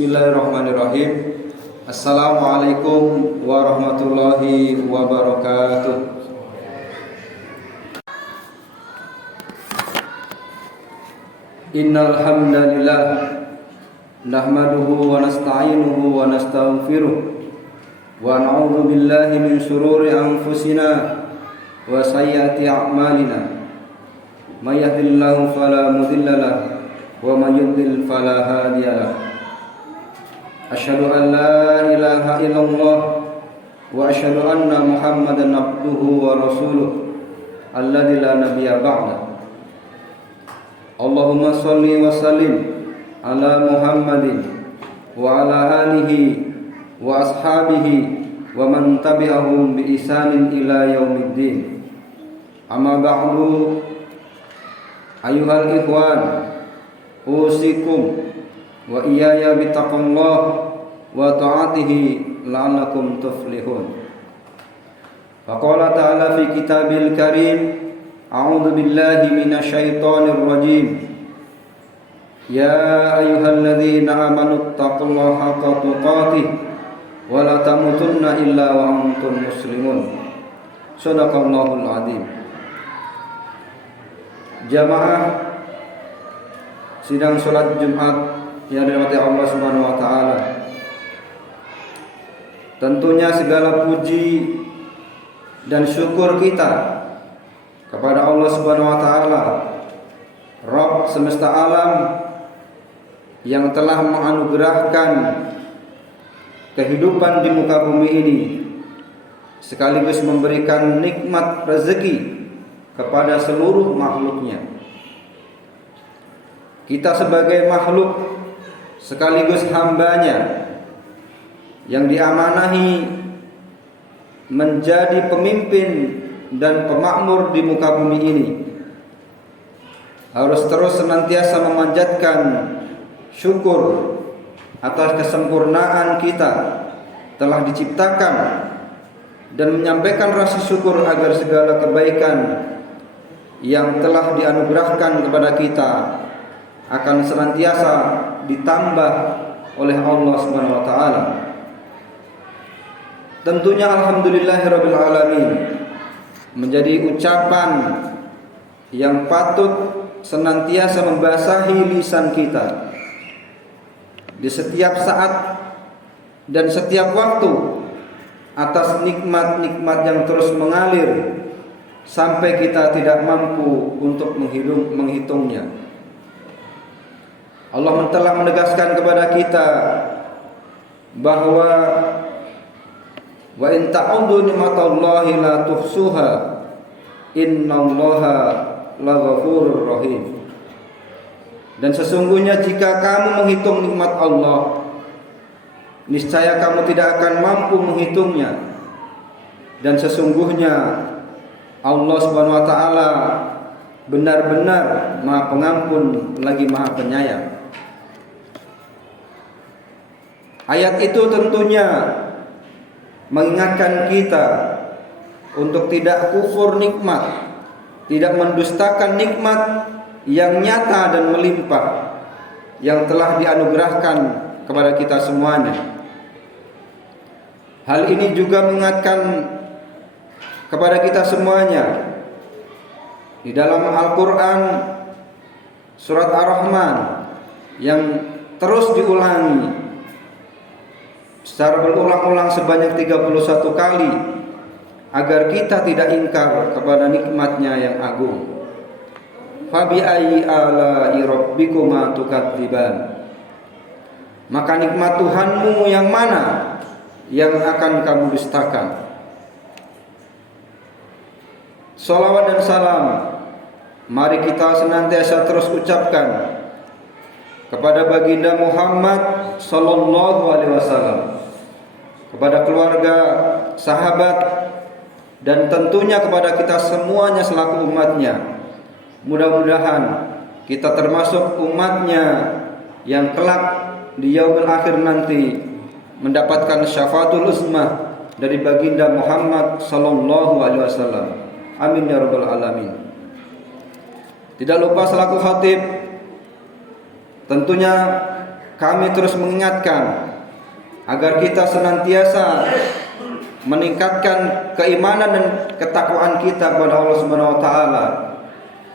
Bismillahirrahmanirrahim. Assalamualaikum warahmatullahi wabarakatuh. Innal hamdalillah nahmaduhu wa nasta'inuhu wa nastaghfiruh wa na'udzu billahi min shururi anfusina wa sayyiati a'malina. May yahdihillahu fala mudilla lahu wa may yudlil fala hadiya lahu. Asyhadu an la ilaha illallah wa asyhadu anna Muhammadan abduhu wa rasuluh alladzi la nabiyya ba'da. Allahumma shalli wa sallim ala Muhammadin wa ala alihi wa ashabihi wa man tabi'ahum bi ihsanin ila yaumiddin. Amma ba'du, ayyuhal ikhwan, usikum wa iyaya bittaqullah wa ta'atihi la'allakum tuflihun. Faqala ta'ala fi kitabil karim, a'udzu billahi minasyaitonir rajim. Ya ayyuhalladzina amanu taqullaha haqqa tuqatih wa la tamutunna illa wa antum muslimun. Shadaqallahul adzim. Jamaah sidang salat Jumat yang dirahmati Allah Subhanahu wa taala. Tentunya segala puji dan syukur kita kepada Allah Subhanahu wa taala, Rabb semesta alam, yang telah menganugerahkan kehidupan di muka bumi ini sekaligus memberikan nikmat rezeki kepada seluruh makhluknya. Kita sebagai makhluk sekaligus hambanya yang diamanahi menjadi pemimpin dan pemakmur di muka bumi ini, harus terus senantiasa memanjatkan syukur atas kesempurnaan kita telah diciptakan dan menyampaikan rasa syukur agar segala kebaikan yang telah dianugerahkan kepada kita akan senantiasa ditambah oleh Allah Subhanahu wa taala. Tentunya alhamdulillahirabbil alamin menjadi ucapan yang patut senantiasa membasahi lisan kita di setiap saat dan setiap waktu atas nikmat-nikmat yang terus mengalir sampai kita tidak mampu untuk menghitungnya. Allah telah menegaskan kepada kita bahwa wa in ta'uddu ni'matallahi la tuhsuha innallaha laghafurur rahim. Dan sesungguhnya jika kamu menghitung nikmat Allah, niscaya kamu tidak akan mampu menghitungnya. Dan sesungguhnya Allah Subhanahu wa taala benar-benar Maha Pengampun lagi Maha Penyayang. Ayat itu tentunya mengingatkan kita untuk tidak kufur nikmat, tidak mendustakan nikmat yang nyata dan melimpah yang telah dianugerahkan kepada kita semuanya. Hal ini juga mengingatkan kepada kita semuanya di dalam Al-Quran surat Ar-Rahman yang terus diulangi secara berulang-ulang sebanyak 31 kali agar kita tidak ingkar kepada nikmatnya yang agung. Fabi ayyi ala'i rabbikuma tukadziban. Maka nikmat Tuhanmu yang mana yang akan kamu dustakan? Salawat dan salam mari kita senantiasa terus ucapkan kepada baginda Muhammad sallallahu alaihi wasallam, kepada keluarga, sahabat, dan tentunya kepada kita semuanya selaku umatnya. Mudah-mudahan kita termasuk umatnya yang kelak di yaumil akhir nanti mendapatkan syafaatul uzmah dari baginda Muhammad sallallahu alaihi wasallam. Amin ya rabbal alamin. Tidak lupa selaku khatib, tentunya kami terus mengingatkan agar kita senantiasa meningkatkan keimanan dan ketakwaan kita kepada Allah Subhanahu wa taala.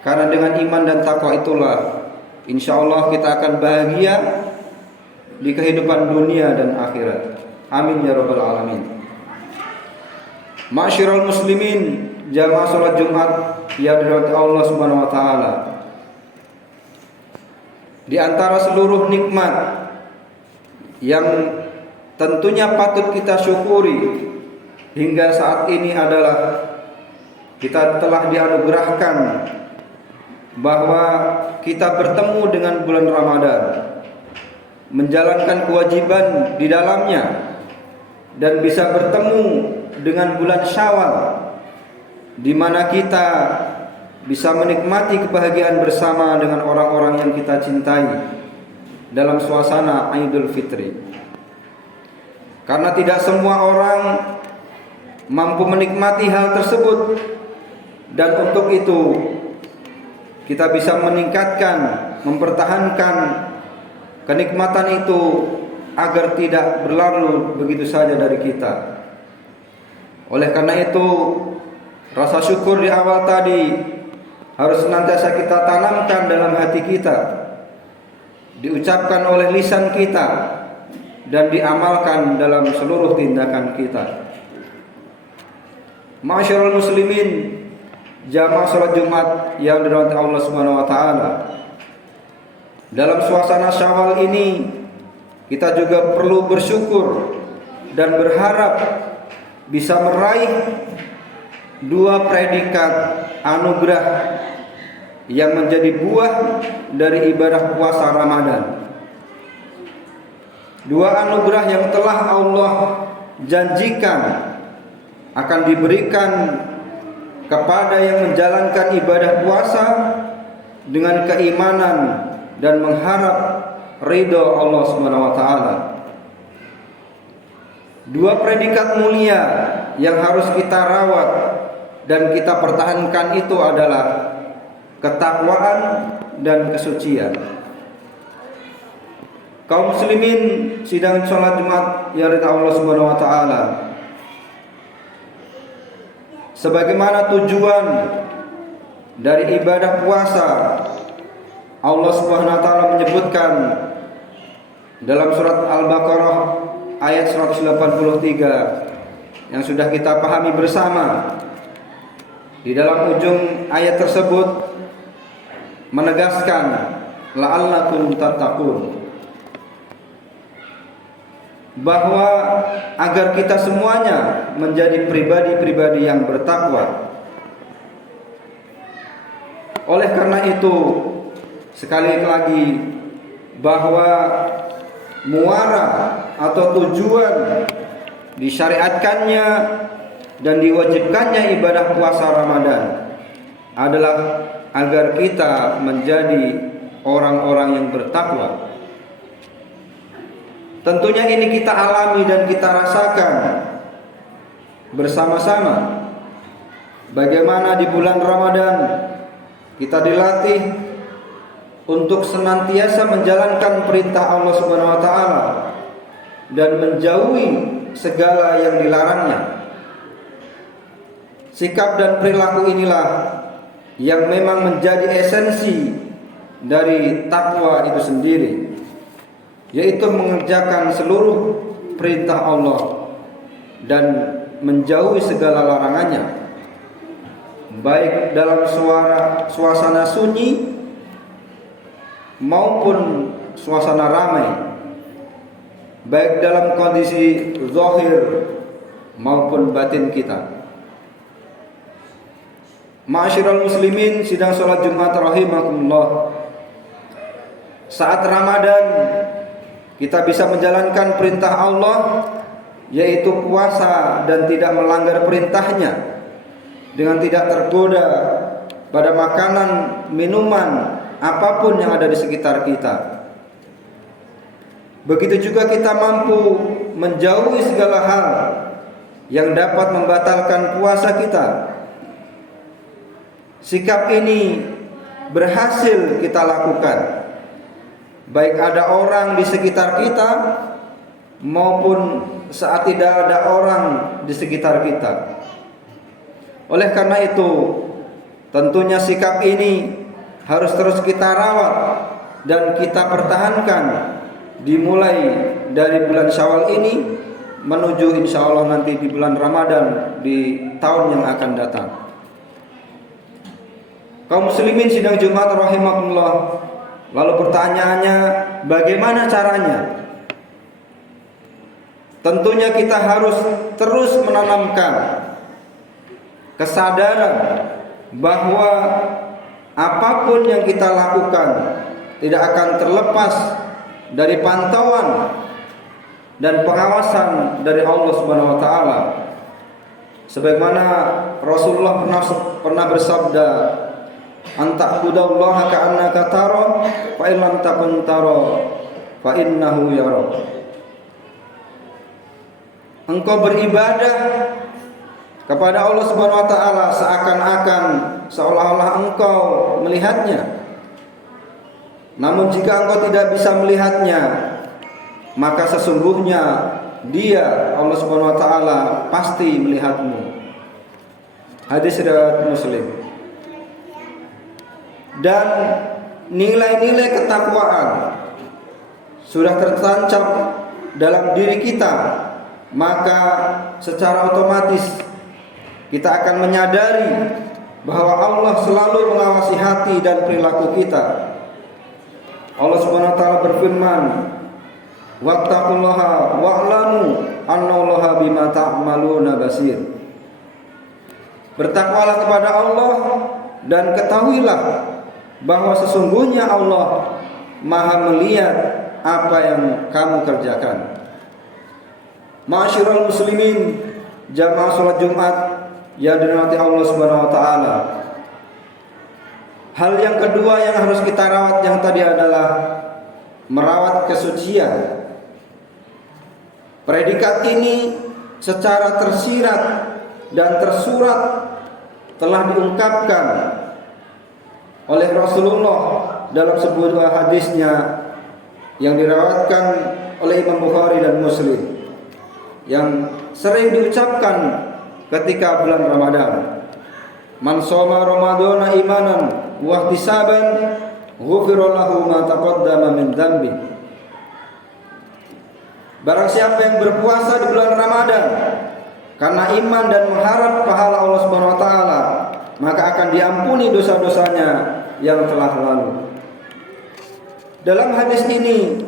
Karena dengan iman dan takwa itulah insyaallah kita akan bahagia di kehidupan dunia dan akhirat. Amin ya rabbal alamin. Ma'asyiral muslimin, jamaah salat Jumat yang dirahmati Allah Subhanahu wa taala. Di antara seluruh nikmat yang tentunya patut kita syukuri hingga saat ini adalah kita telah dianugerahkan bahwa kita bertemu dengan bulan Ramadan, menjalankan kewajiban di dalamnya, dan bisa bertemu dengan bulan Syawal, di mana kita bisa menikmati kebahagiaan bersama dengan orang-orang yang kita cintai dalam suasana Idul Fitri. Karena tidak semua orang mampu menikmati hal tersebut, dan untuk itu kita bisa meningkatkan, mempertahankan kenikmatan itu agar tidak berlalu begitu saja dari kita. Oleh karena itu, rasa syukur di awal tadi harus senantiasa kita tanamkan dalam hati kita, diucapkan oleh lisan kita, dan diamalkan dalam seluruh tindakan kita. Ma'asyiral muslimin, jamaah salat Jumat yang dirahmati Allah Subhanahu wa taala. Dalam suasana Syawal ini kita juga perlu bersyukur dan berharap bisa meraih dua predikat anugerah yang menjadi buah dari ibadah puasa Ramadan. Dua anugerah yang telah Allah janjikan akan diberikan kepada yang menjalankan ibadah puasa dengan keimanan dan mengharap ridho Allah Subhanahu wa taala. Dua predikat mulia yang harus kita rawat dan kita pertahankan itu adalah ketakwaan dan kesucian. Kaum muslimin sidang salat Jumat yang dirahmati Allah Subhanahu wa taala, sebagaimana tujuan dari ibadah puasa, Allah Subhanahu wa taala menyebutkan dalam surat Al-Baqarah ayat 183 yang sudah kita pahami bersama. Di dalam ujung ayat tersebut menegaskan la'allakum tattaqun, bahwa agar kita semuanya menjadi pribadi-pribadi yang bertakwa. Oleh karena itu, sekali lagi, bahwa muara atau tujuan disyariatkannya dan diwajibkannya ibadah puasa Ramadan adalah agar kita menjadi orang-orang yang bertakwa. Tentunya ini kita alami dan kita rasakan bersama-sama. Bagaimana di bulan Ramadan kita dilatih untuk senantiasa menjalankan perintah Allah Subhanahu wa taala dan menjauhi segala yang dilarangnya. Sikap dan perilaku inilah yang memang menjadi esensi dari takwa itu sendiri, yaitu mengerjakan seluruh perintah Allah dan menjauhi segala larangannya, baik dalam suasana sunyi maupun suasana ramai, baik dalam kondisi zahir maupun batin kita. Ma'asyiral muslimin sidang salat Jumat rahimakumullah, saat Ramadan kita bisa menjalankan perintah Allah, yaitu puasa dan tidak melanggar perintahnya, dengan tidak tergoda pada makanan, minuman, apapun yang ada di sekitar kita. Begitu juga kita mampu menjauhi segala hal yang dapat membatalkan puasa kita. Sikap ini berhasil kita lakukan baik ada orang di sekitar kita maupun saat tidak ada orang di sekitar kita. Oleh karena itu, tentunya sikap ini harus terus kita rawat dan kita pertahankan dimulai dari bulan Syawal ini menuju insya Allah nanti di bulan Ramadan di tahun yang akan datang. Kaum muslimin sidang Jumat rahimakumullah. Lalu pertanyaannya, bagaimana caranya? Tentunya kita harus terus menanamkan kesadaran bahwa apapun yang kita lakukan tidak akan terlepas dari pantauan dan pengawasan dari Allah Subhanahu wa taala. Sebagaimana Rasulullah pernah bersabda, "Anta'budallaha ka'annaka tara, fa in lam takun tara, fa innahu yarak." Engkau beribadah kepada Allah Subhanahu wa taala seakan-akan seolah-olah engkau melihatnya. Namun jika engkau tidak bisa melihatnya, maka sesungguhnya Dia, Allah Subhanahu wa taala, pasti melihatmu. Hadis riwayat Muslim. Dan nilai-nilai ketakwaan sudah tertancap dalam diri kita, maka secara otomatis kita akan menyadari bahwa Allah selalu mengawasi hati dan perilaku kita. Allah Subhanahu wa taala berfirman, "Wattaqullaha wa'lamu annallaha bima ta'maluna basir." Bertakwalah kepada Allah dan ketahuilah bahwa sesungguhnya Allah Maha melihat apa yang kamu kerjakan. Ma'asyiral muslimin, jamaah salat Jumat yang dirahmati Allah Subhanahu wa taala. Hal yang kedua yang harus kita rawat yang tadi adalah merawat kesucian. Predikat ini secara tersirat dan tersurat telah diungkapkan oleh Rasulullah dalam sebuah hadisnya yang dirawatkan oleh Imam Bukhari dan Muslim, yang sering diucapkan ketika bulan Ramadan. Man shoma Ramadhana imanan wa ihtisaban ghufira lahu ma taqaddama min dzambi. Barang siapa yang berpuasa di bulan Ramadan karena iman dan mengharap pahala Allah Subhanahu wa taala, maka akan diampuni dosa-dosanya yang telah lalu. Dalam hadis ini,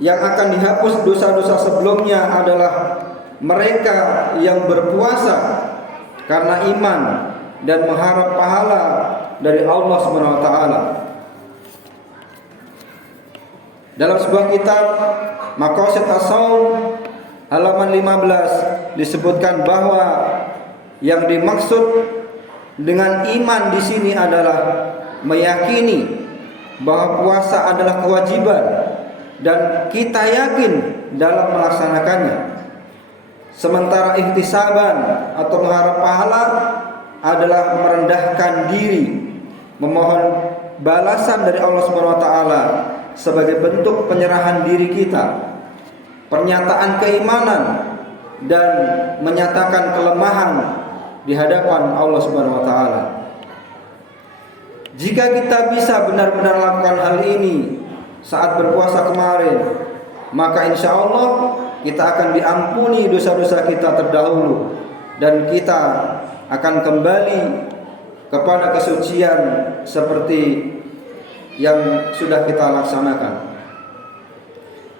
yang akan dihapus dosa-dosa sebelumnya adalah mereka yang berpuasa karena iman dan mengharap pahala dari Allah Subhanahu wa taala. Dalam sebuah kitab Maqasid As-Shaum halaman 15 disebutkan bahwa yang dimaksud dengan iman di sini adalah meyakini bahwa puasa adalah kewajiban dan kita yakin dalam melaksanakannya. Sementara ihtisaban atau mengharap pahala adalah merendahkan diri, memohon balasan dari Allah Subhanahu wa taala sebagai bentuk penyerahan diri kita, pernyataan keimanan dan menyatakan kelemahan di hadapan Allah Subhanahu wa taala. Jika kita bisa benar-benar lakukan hal ini saat berpuasa kemarin, maka insya Allah kita akan diampuni dosa-dosa kita terdahulu dan kita akan kembali kepada kesucian seperti yang sudah kita laksanakan.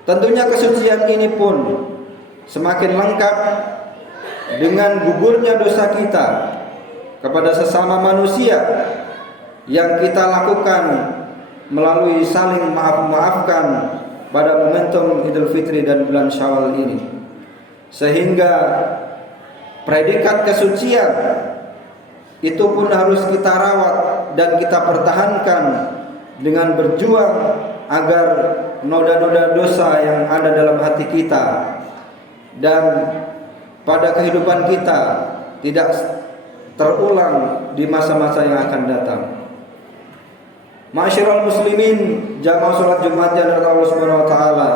Tentunya kesucian ini pun semakin lengkap dengan gugurnya dosa kita kepada sesama manusia yang kita lakukan melalui saling maaf-maafkan pada momentum Idul Fitri dan bulan Syawal ini. Sehingga predikat kesucian itu pun harus kita rawat dan kita pertahankan dengan berjuang agar noda-noda dosa yang ada dalam hati kita dan pada kehidupan kita tidak terulang di masa-masa yang akan datang. Ma'asyiral muslimin, jamaah salat Jumat yang dirahmati Allah Subhanahu wa taala.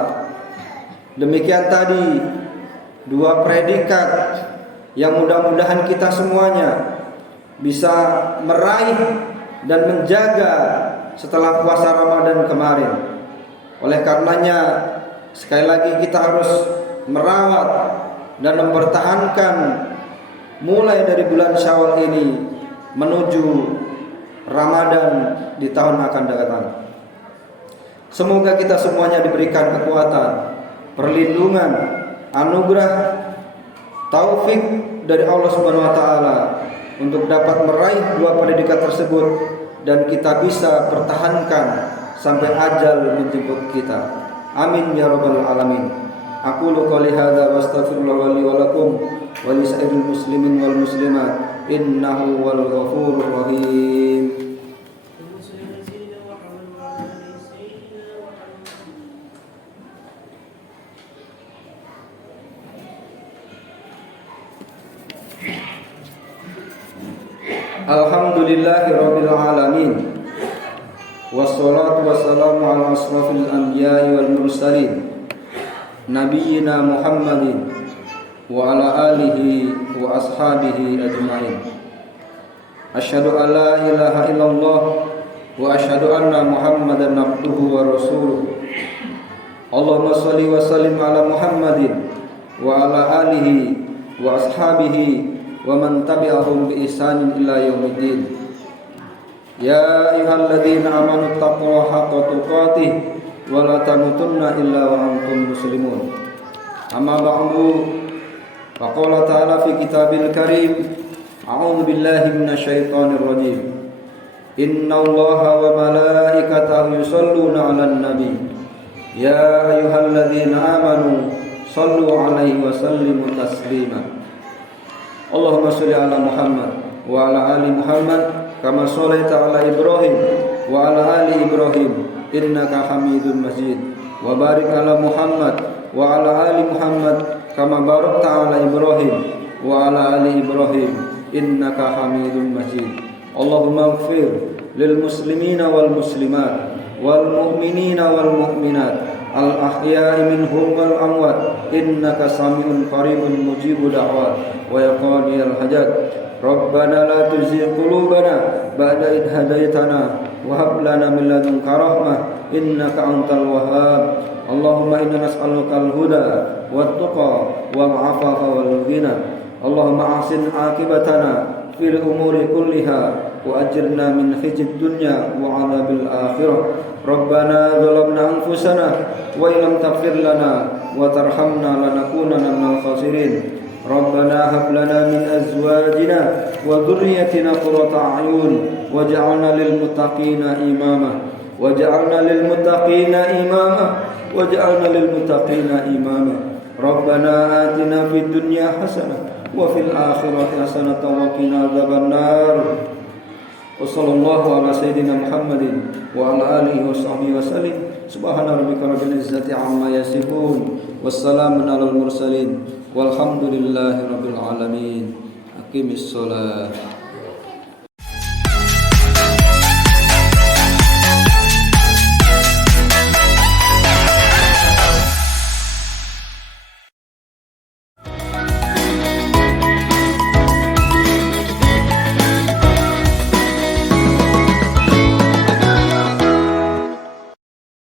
Demikian tadi dua predikat yang mudah-mudahan kita semuanya bisa meraih dan menjaga setelah puasa Ramadan kemarin. Oleh karenanya sekali lagi kita harus merawat dan mempertahankan mulai dari bulan Syawal ini menuju Ramadan di tahun akan datang. Semoga kita semuanya diberikan kekuatan, perlindungan, anugerah, taufik dari Allah Subhanahu wa taala untuk dapat meraih dua predikat tersebut dan kita bisa pertahankan sampai ajal menjemput kita. Amin ya rabbal alamin. Aqulu qouli hadza wa astaghfirullah li wa lakum wa li sa'iril muslimin wal muslimat innahu wal ghafurur rahim. Alhamdulillahi rabbil alamin. Wassalatu wassalamu ala asrafil anbiya'i wal mursalin nabiyyina Muhammadin wa ala alihi wa ashabihi ajma'in. Asyhadu an la ilaha illallah wa asyhadu anna Muhammadan abduhu wa rasuluh. Allahumma shalli wa sallim ala Muhammadin wa ala alihi wa ashabihi wa man tabi'ahum bi ihsanin ila yaumiddin. Ya ayyuhalladzina amanu taqullaha haqqa tuqatih wa la tamutunna illa wa antum muslimun. Amma ba'du, faqala ta'ala fi kitabil karim, a'udzu billahi minasyaitonir rajim. Innallaha wa malaikatahu yusholluna 'alan nabi. Ya ayyuhalladzina amanu shallu 'alaihi wa sallimu taslima. Allahumma sholli ala Muhammad wa ala ali Muhammad kama sholaita ala Ibrahim wa ala ali Ibrahim innaka Hamidum Majid. Wa barik ala Muhammad wa ala ali Muhammad kama barakta ala Ibrahim wa ala ali Ibrahim innaka Hamidum Majid. Allahumma ighfir lil muslimina wal muslimat wal mu'minina wal mu'minat al ahya'i minhum wal amwat innaka sami'un qaribun mujibud da'wat wa yaqadiyal hajat. Rabbana la tuzigh qulubana ba'da idh hadaytana wa hab lana min ladunka rahmah innaka antal wahhab. Allahumma inna nas'aluka al-huda wat tuqa wal 'afafa wal ghina. Allahumma ahsin 'aqibatana fil umuri kulliha wa ajirna min khizyid dunya wa 'adzabil akhirah. Rabbana zalamna anfusana wa illam taghfir lana wa tarhamna lanakunanna minal khasirin. Rabbana hab lana min azwajina wa dhurriyyatina qurrata a'yun waj'alna lil muttaqina imama waj'alna lil muttaqina imama waj'alna lil muttaqina imama. Rabbana atina fid dunya hasanah wa fil akhirati hasanah wa qina adzabannar. Wa sallallahu ala sayyidina Muhammadin wa ala alihi wa sahbihi wa sallim. Subhana rabbika rabbil izzati amma yasifun. Wassalamun alal mursalin. Walhamdulillahi rabbil alamin. Aqimis shalah.